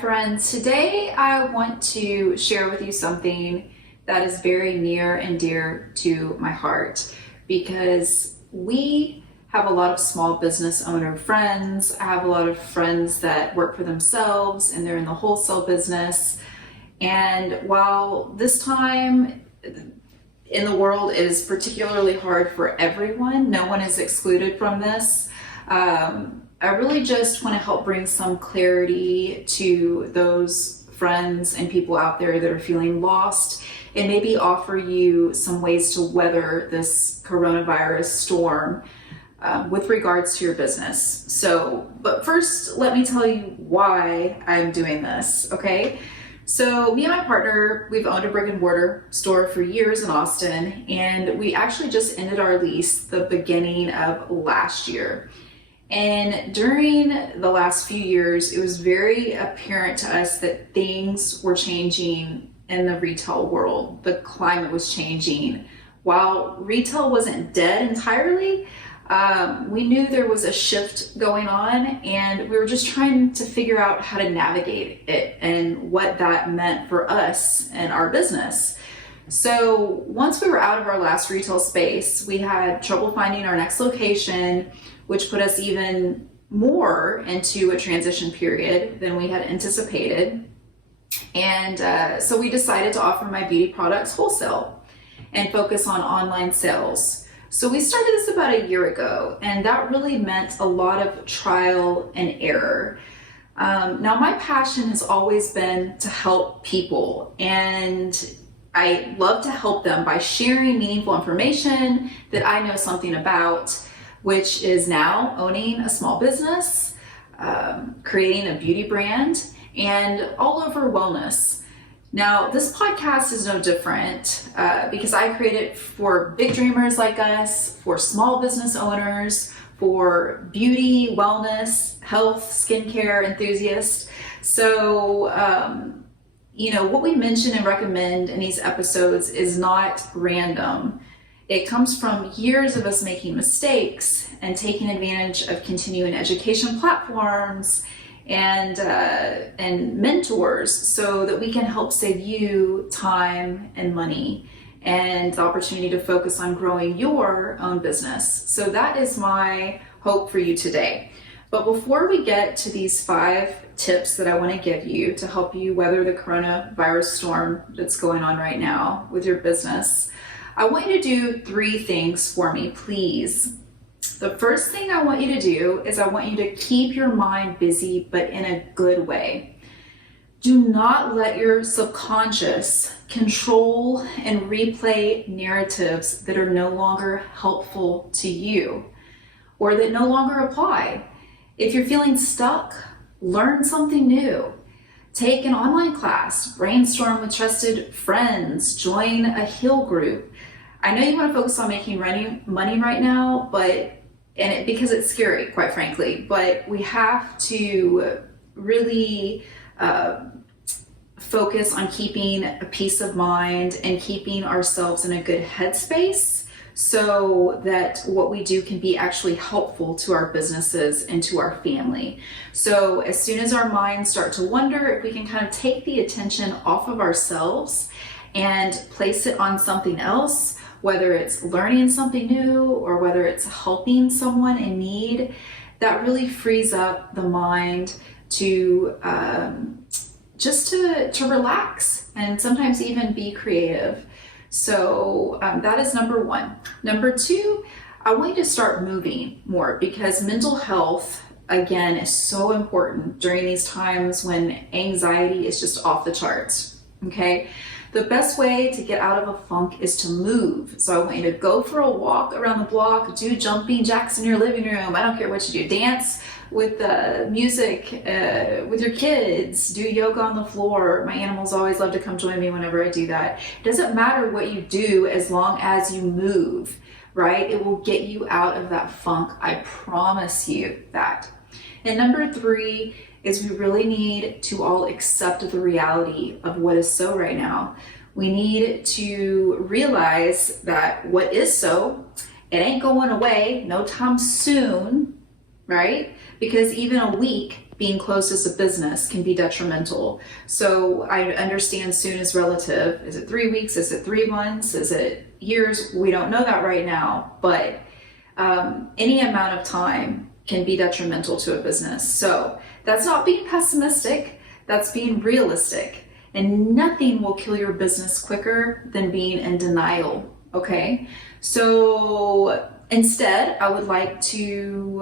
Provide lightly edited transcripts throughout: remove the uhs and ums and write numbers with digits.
friends. Today I want to share with you something that is very near and dear to my heart because we have a lot of small business owner friends. I have a lot of friends that work for themselves and they're in the wholesale business. And while this time in the world is particularly hard for everyone, no one is excluded from this. I really just want to help bring some clarity to those friends and people out there that are feeling lost and maybe offer you some ways to weather this coronavirus storm with regards to your business. But first, let me tell you why I'm doing this, okay? So me and my partner, we've owned a brick and mortar store for years in Austin, and we actually just ended our lease the beginning of last year. And during the last few years, it was very apparent to us that things were changing in the retail world. The climate was changing. While retail wasn't dead entirely, we knew there was a shift going on, and we were just trying to figure out how to navigate it and what that meant for us and our business. So once we were out of our last retail space, we had trouble finding our next location, which put us even more into a transition period than we had anticipated. And so we decided to offer my beauty products wholesale and focus on online sales. So we started this about a year ago, and that really meant a lot of trial and error. Now, my passion has always been to help people, and I love to help them by sharing meaningful information that I know something about, which is now owning a small business, creating a beauty brand, and all over wellness. Now, this podcast is no different because I create it for big dreamers like us, for small business owners, for beauty, wellness, health, skincare enthusiasts. So, what we mention and recommend in these episodes is not random. It comes from years of us making mistakes and taking advantage of continuing education platforms and mentors so that we can help save you time and money and the opportunity to focus on growing your own business. So that is my hope for you today. But before we get to these 5 tips that I want to give you to help you weather the coronavirus storm that's going on right now with your business, I want you to do 3 things for me, please. The first thing I want you to do is I want you to keep your mind busy, but in a good way. Do not let your subconscious control and replay narratives that are no longer helpful to you or that no longer apply. If you're feeling stuck, learn something new. Take an online class, brainstorm with trusted friends, join a heal group. I know you want to focus on making money right now, because it's scary, quite frankly, but we have to really focus on keeping a peace of mind and keeping ourselves in a good headspace so that what we do can be actually helpful to our businesses and to our family. So as soon as our minds start to wonder, if we can kind of take the attention off of ourselves and place it on something else, whether it's learning something new or whether it's helping someone in need, that really frees up the mind to to relax and sometimes even be creative. So that is number 1. Number 2, I want you to start moving more because mental health, again, is so important during these times when anxiety is just off the charts, okay? The best way to get out of a funk is to move. So I want you to go for a walk around the block, do jumping jacks in your living room. I don't care what you do. Dance with music with your kids. Do yoga on the floor. My animals always love to come join me whenever I do that. It doesn't matter what you do as long as you move, right? It will get you out of that funk. I promise you that. And number 3 is we really need to all accept the reality of what is so right now. We need to realize that what is so, it ain't going away no time soon, right? Because even a week being closed as a business can be detrimental. So I understand soon is relative. Is it 3 weeks? Is it 3 months? Is it years? We don't know that right now, but any amount of time can be detrimental to a business. So that's not being pessimistic, that's being realistic. And nothing will kill your business quicker than being in denial, okay? So instead, I would like you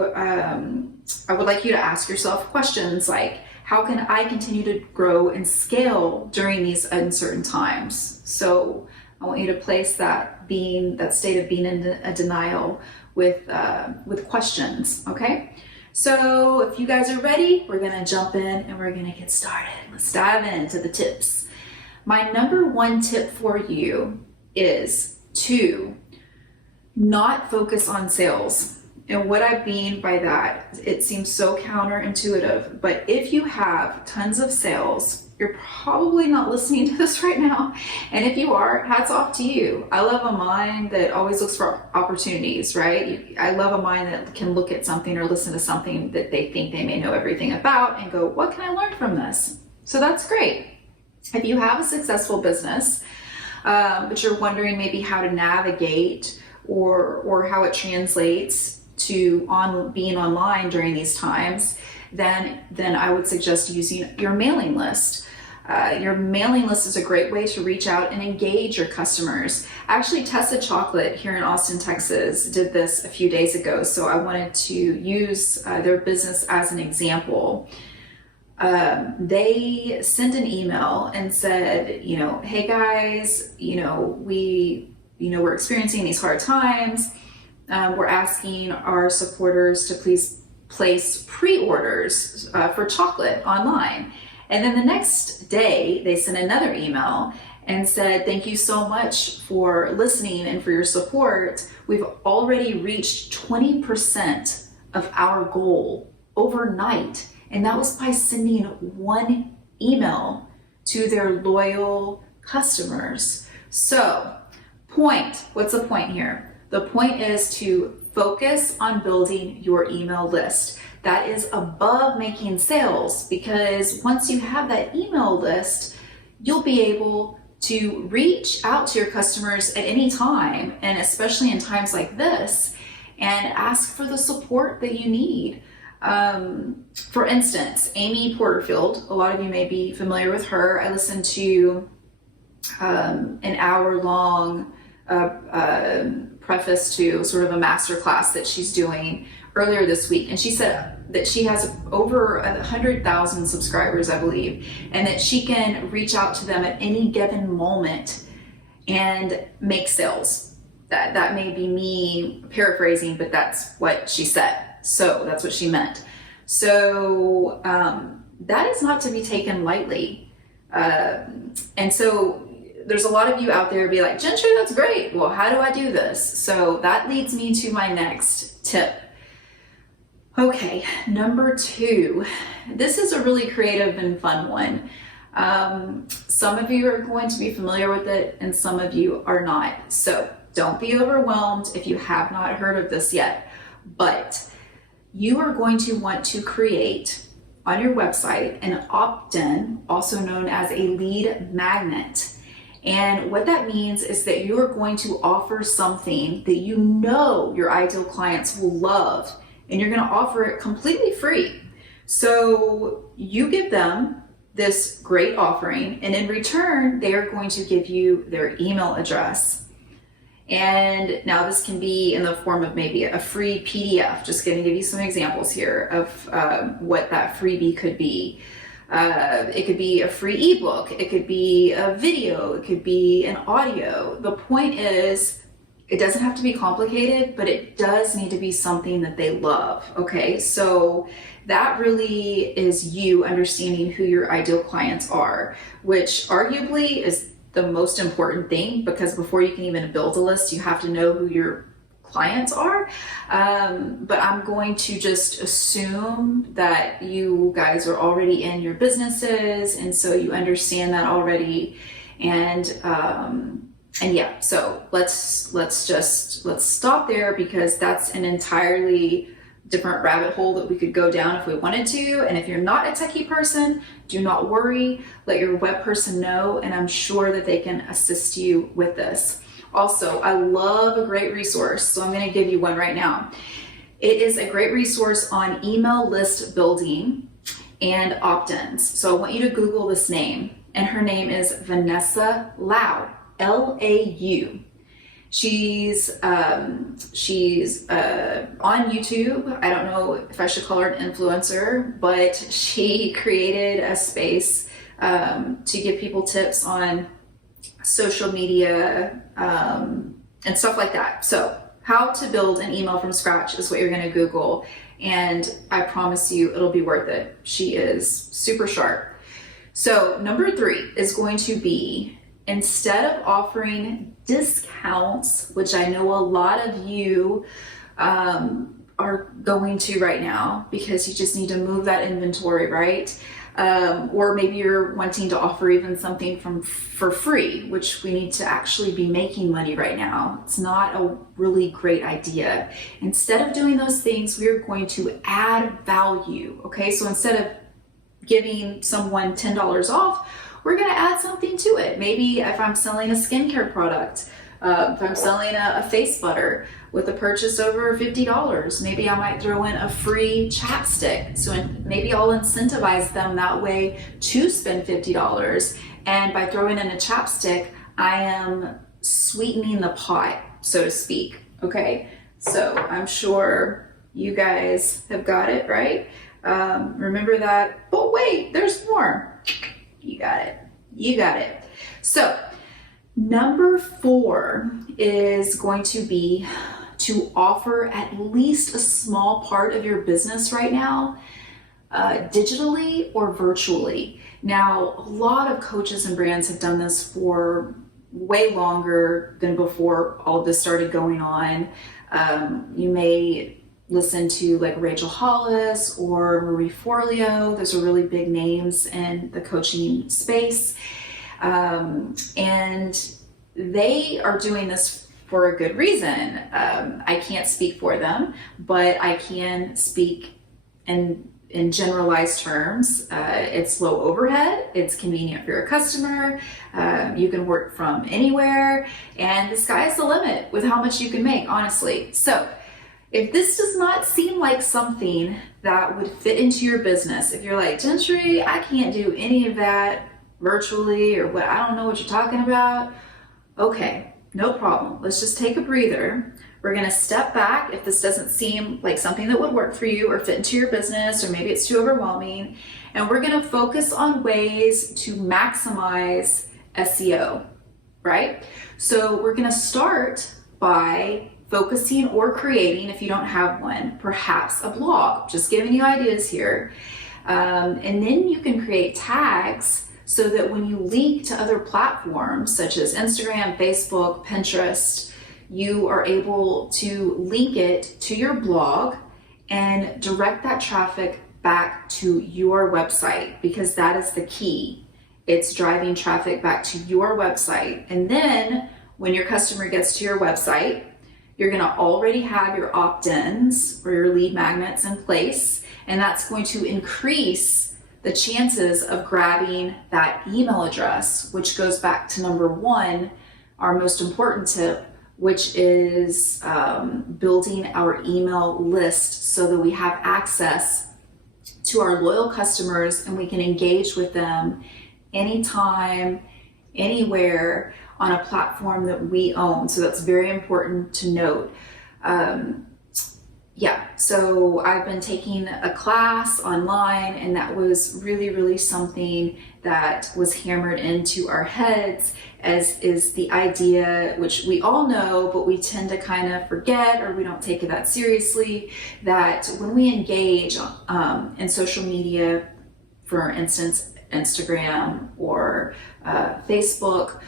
to ask yourself questions like, how can I continue to grow and scale during these uncertain times? So I want you to place that state of being in a denial with questions, okay? So if you guys are ready, we're gonna jump in and we're gonna get started. Let's dive into the tips. My number one tip for you is to not focus on sales. And what I mean by that, it seems so counterintuitive, but if you have tons of sales, you're probably not listening to this right now. And if you are, hats off to you. I love a mind that always looks for opportunities, right? I love a mind that can look at something or listen to something that they think they may know everything about and go, what can I learn from this? So that's great. If you have a successful business, but you're wondering maybe how to navigate or how it translates to being online during these times, then I would suggest using your mailing list. Your mailing list is a great way to reach out and engage your customers. Actually, Tessa Chocolate here in Austin, Texas did this a few days ago, so I wanted to use their business as an example. They sent an email and said, hey guys, we're experiencing these hard times. We're asking our supporters to please place pre-orders for chocolate online. And then the next day, they sent another email and said, thank you so much for listening and for your support. We've already reached 20% of our goal overnight. And that was by sending one email to their loyal customers. So, what's the point here? The point is to focus on building your email list. That is above making sales, because once you have that email list, you'll be able to reach out to your customers at any time, and especially in times like this, and ask for the support that you need. For instance, Amy Porterfield, a lot of you may be familiar with her. I listened to an hour-long preface to sort of a masterclass that she's doing earlier this week, and she said that she has over 100,000 subscribers, I believe, and that she can reach out to them at any given moment and make sales. That may be me paraphrasing, but that's what she said. So that's what she meant. So that is not to be taken lightly. And so there's a lot of you out there be like, Jentri, that's great. Well, how do I do this? So that leads me to my next tip. Okay, number 2. This is a really creative and fun one. Some of you are going to be familiar with it and some of you are not. So don't be overwhelmed if you have not heard of this yet. But you are going to want to create on your website an opt-in, also known as a lead magnet. And what that means is that you are going to offer something that you know your ideal clients will love, and you're going to offer it completely free. So you give them this great offering, and in return, they are going to give you their email address. And now this can be in the form of maybe a free PDF. Just going to give you some examples here of what that freebie could be. It could be a free ebook. It could be a video. It could be an audio. The point is, it doesn't have to be complicated, but it does need to be something that they love. Okay, so that really is you understanding who your ideal clients are, which arguably is the most important thing, because before you can even build a list, you have to know who your clients are. But I'm going to just assume that you guys are already in your businesses, and so you understand that already. And yeah, so let's stop there, because that's an entirely different rabbit hole that we could go down if we wanted to. And if you're not a techie person, do not worry. Let your web person know, and I'm sure that they can assist you with this. Also, I love a great resource, so I'm going to give you one right now. It is a great resource on email list building and opt-ins. So I want you to Google this name, and her name is Vanessa Lau, L-A-U. She's on YouTube. I don't know if I should call her an influencer, but she created a space to give people tips on social media and stuff like that. So how to build an email from scratch is what you're going to Google, and I promise you it'll be worth it. She is super sharp. So number 3 is going to be, instead of offering discounts, which I know a lot of you are going to right now because you just need to move that inventory, right? Or maybe you're wanting to offer even something for free, which we need to actually be making money right now. It's not a really great idea. Instead of doing those things, we are going to add value, okay? So instead of giving someone $10 off, we're going to add something to it. Maybe if I'm selling a skincare product, if I'm selling a face butter with a purchase over $50, maybe I might throw in a free chapstick. So maybe I'll incentivize them that way to spend $50. And by throwing in a chapstick, I am sweetening the pot, so to speak. Okay, so I'm sure you guys have got it, right? Remember that, but wait, there's more. You got it. You got it. So number 4 is going to be to offer at least a small part of your business right now, digitally or virtually. Now, a lot of coaches and brands have done this for way longer than before all of this started going on. You may listen to like Rachel Hollis or Marie Forleo. Those are really big names in the coaching space. And they are doing this for a good reason. I can't speak for them, but I can speak in generalized terms. It's low overhead, it's convenient for your customer, you can work from anywhere, and the sky's the limit with how much you can make, honestly. So if this does not seem like something that would fit into your business, if you're like, Jentri, I can't do any of that virtually, or what, I don't know what you're talking about, okay, no problem. Let's just take a breather. We're going to step back if this doesn't seem like something that would work for you or fit into your business, or maybe it's too overwhelming, and we're going to focus on ways to maximize SEO, right? So we're going to start by focusing or creating, if you don't have one, perhaps a blog. Just giving you ideas here. And then you can create tags so that when you link to other platforms such as Instagram, Facebook, Pinterest, you are able to link it to your blog and direct that traffic back to your website, because that is the key. It's driving traffic back to your website. And then when your customer gets to your website, you're going to already have your opt-ins or your lead magnets in place, and that's going to increase the chances of grabbing that email address, which goes back to number 1, our most important tip, which is building our email list so that we have access to our loyal customers and we can engage with them anytime, anywhere, on a platform that we own. So that's very important to note. So I've been taking a class online, and that was really, really something that was hammered into our heads, as is the idea, which we all know, but we tend to kind of forget, or we don't take it that seriously, that when we engage in social media, for instance, Instagram or Facebook,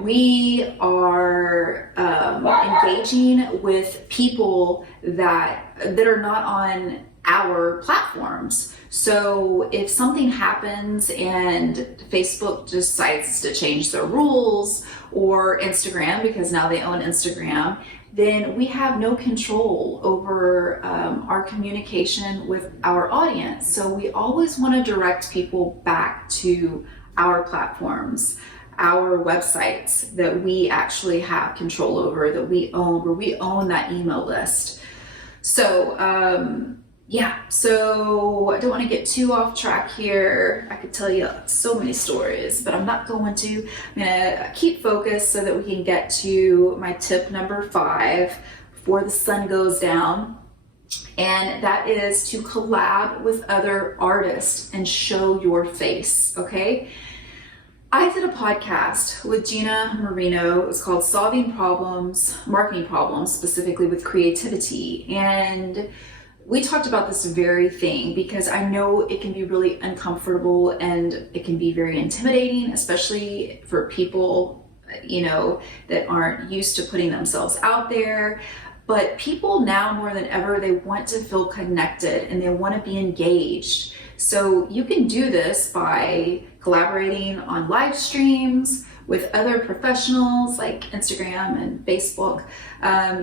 we are engaging with people that are not on our platforms. So if something happens and Facebook decides to change their rules, or Instagram, because now they own Instagram, then we have no control over our communication with our audience. So we always want to direct people back to our platforms, our websites that we actually have control over, that we own, where we own that email list. So so I don't want to get too off track here. I could tell you so many stories, but I'm not going to. I'm going to keep focused so that we can get to my tip number 5 before the sun goes down. And that is to collab with other artists and show your face, okay? I did a podcast with Gina Marino. It was called Solving Problems, Marketing Problems, specifically with creativity. And we talked about this very thing because I know it can be really uncomfortable and it can be very intimidating, especially for people, that aren't used to putting themselves out there. But people now more than ever, they want to feel connected and they want to be engaged. So you can do this by collaborating on live streams with other professionals like Instagram and Facebook.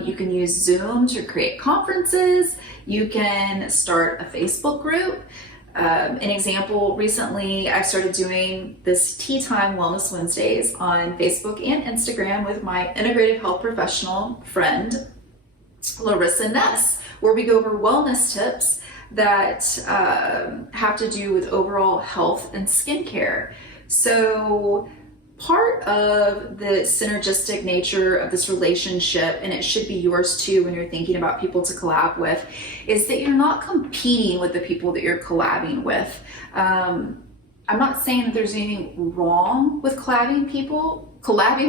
You can use Zoom to create conferences. You can start a Facebook group. An example, recently I started doing this Tea Time Wellness Wednesdays on Facebook and Instagram with my integrative health professional friend, Larissa Ness, where we go over wellness tips that have to do with overall health and skincare. So part of the synergistic nature of this relationship, and it should be yours too when you're thinking about people to collab with, is that you're not competing with the people that you're collabing with. I'm not saying that there's anything wrong with collabing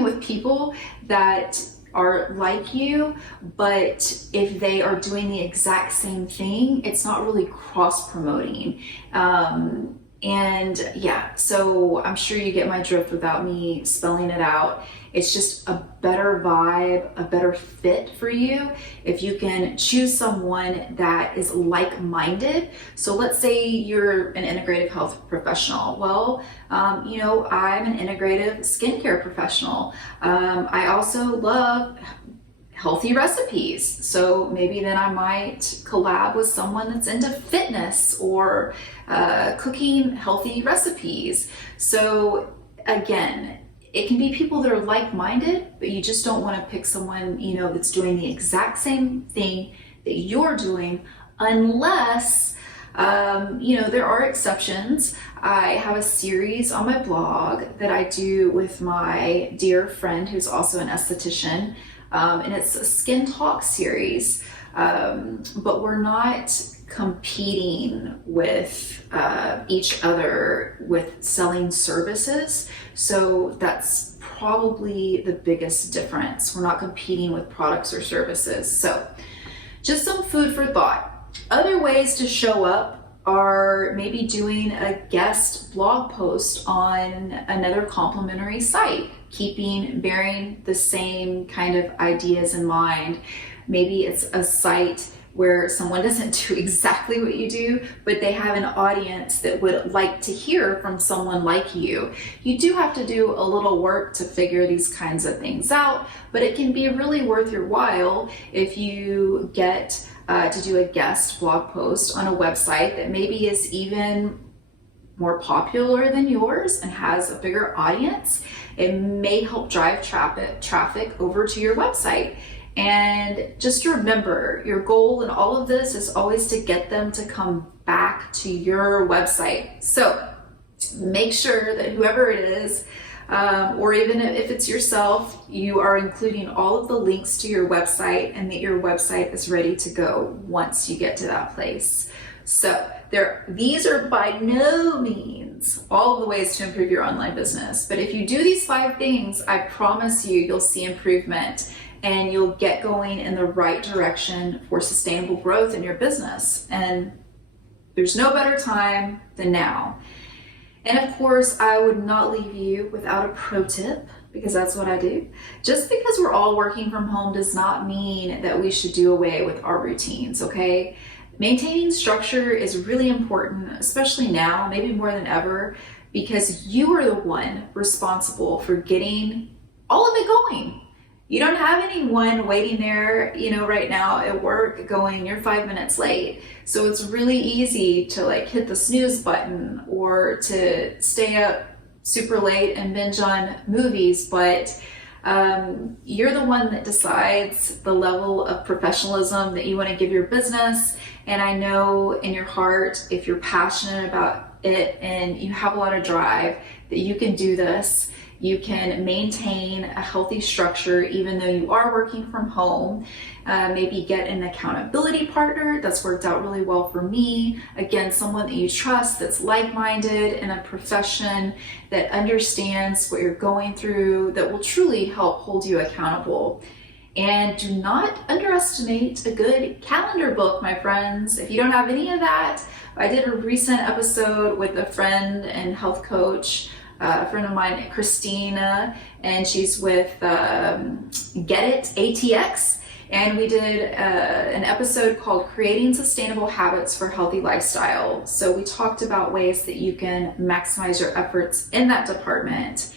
with people that are like you, but if they are doing the exact same thing, it's not really cross-promoting. So I'm sure you get my drift without me spelling it out. It's just a better vibe, a better fit for you if you can choose someone that is like-minded. So let's say you're an integrative health professional. Well, I'm an integrative skincare professional. I also love healthy recipes. So maybe then I might collab with someone that's into fitness or cooking healthy recipes. So again, it can be people that are like-minded, but you just don't want to pick someone, that's doing the exact same thing that you're doing, unless, there are exceptions. I have a series on my blog that I do with my dear friend who's also an esthetician, and it's a skin talk series, but we're not competing with each other with selling services. So that's probably the biggest difference. We're not competing with products or services. So just some food for thought. Other ways to show up are maybe doing a guest blog post on another complimentary site, bearing the same kind of ideas in mind. Maybe it's a site where someone doesn't do exactly what you do, but they have an audience that would like to hear from someone like you. You do have to do a little work to figure these kinds of things out, but it can be really worth your while if you get to do a guest blog post on a website that maybe is even more popular than yours and has a bigger audience. It may help drive traffic over to your website. And just remember, your goal in all of this is always to get them to come back to your website. So make sure that whoever it is, or even if it's yourself, you are including all of the links to your website and that your website is ready to go once you get to that place. So these are by no means all of the ways to improve your online business. But if you do these 5 things, I promise you'll see improvement and you'll get going in the right direction for sustainable growth in your business. And there's no better time than now. And of course, I would not leave you without a pro tip, because that's what I do. Just because we're all working from home does not mean that we should do away with our routines, okay? Maintaining structure is really important, especially now, maybe more than ever, because you are the one responsible for getting all of it going. You don't have anyone waiting there, right now at work going, you're 5 minutes late. So it's really easy to like hit the snooze button or to stay up super late and binge on movies, but you're the one that decides the level of professionalism that you want to give your business. And I know in your heart, if you're passionate about it and you have a lot of drive, that you can do this. You can maintain a healthy structure even though you are working from home. Maybe get an accountability partner. That's worked out really well for me. Again, someone that you trust, that's like-minded in a profession, that understands what you're going through, that will truly help hold you accountable. And do not underestimate a good calendar book, my friends. If you don't have any of that, I did a recent episode with a friend and health coach, a friend of mine, Christina, and she's with Get It, ATX. And we did an episode called Creating Sustainable Habits for Healthy Lifestyle. So we talked about ways that you can maximize your efforts in that department.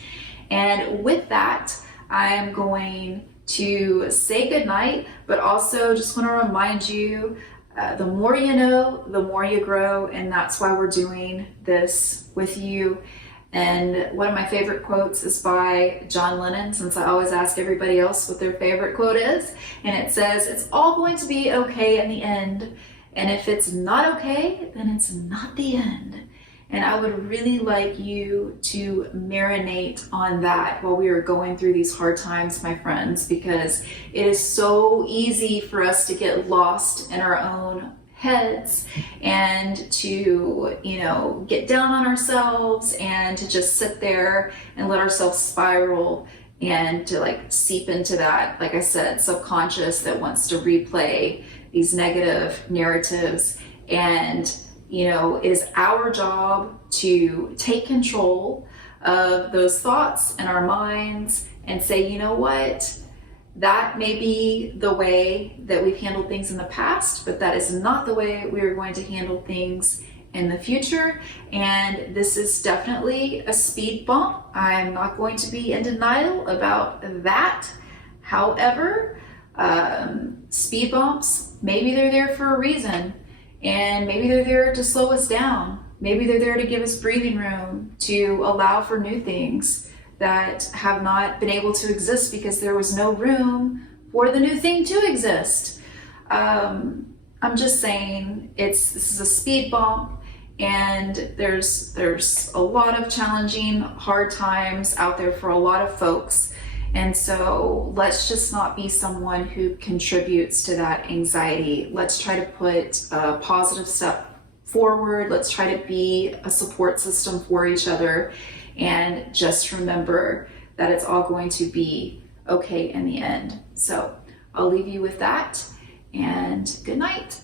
And with that, I'm going to say goodnight, but also just want to remind you, the more you know, the more you grow. And that's why we're doing this with you. And one of my favorite quotes is by John Lennon, since I always ask everybody else what their favorite quote is. And it says, "It's all going to be okay in the end. And if it's not okay, then it's not the end." And I would really like you to marinate on that while we are going through these hard times, my friends, because it is so easy for us to get lost in our own heads and to, get down on ourselves and to just sit there and let ourselves spiral and to like seep into that, like I said, subconscious that wants to replay these negative narratives. And, it is our job to take control of those thoughts in our minds and say, you know what? That may be the way that we've handled things in the past, but that is not the way we are going to handle things in the future. And this is definitely a speed bump. I'm not going to be in denial about that. However, speed bumps, maybe they're there for a reason, and maybe they're there to slow us down. Maybe they're there to give us breathing room, to allow for new things that have not been able to exist because there was no room for the new thing to exist. I'm just saying this is a speed bump, and there's a lot of challenging, hard times out there for a lot of folks. And so let's just not be someone who contributes to that anxiety. Let's try to put a positive step forward. Let's try to be a support system for each other. And just remember that it's all going to be okay in the end. So I'll leave you with that, and good night.